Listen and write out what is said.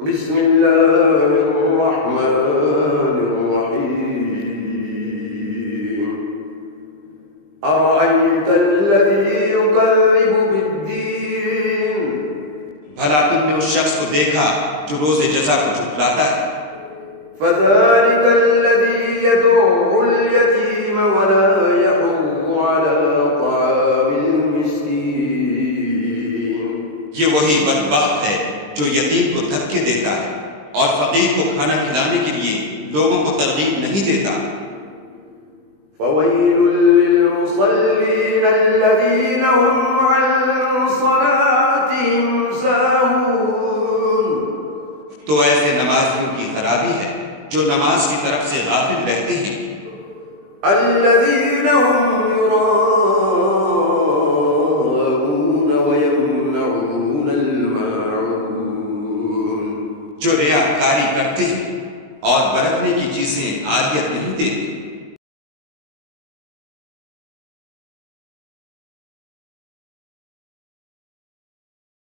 بسم الله الرحمن الرحيم أرأيت الذي يكذب بالدين بھلا تم نے اس شخص کو دیکھا جو روز جزا کو جھٹلاتا ہے؟ فذلك الذي يدعو اليتيم ولا يحض على طعام المسكين یہ وہی بدبخت ہے جو یتیم کو دھکے دیتا ہے اور فقیر کو کھانا کھلانے کے لیے لوگوں کو ترغیب نہیں دیتا۔ فويل للمصلين الذين هم عن صلاتهم ساهون تو ایسے نمازیوں کی خرابی ہے جو نماز کی طرف سے غافل رہتے ہیں، الذين هم يراءون ويمنعون الماعون جو ریاکاری کرتے ہیں اور برتنے کی چیزیں عادیت نہیں دیتے۔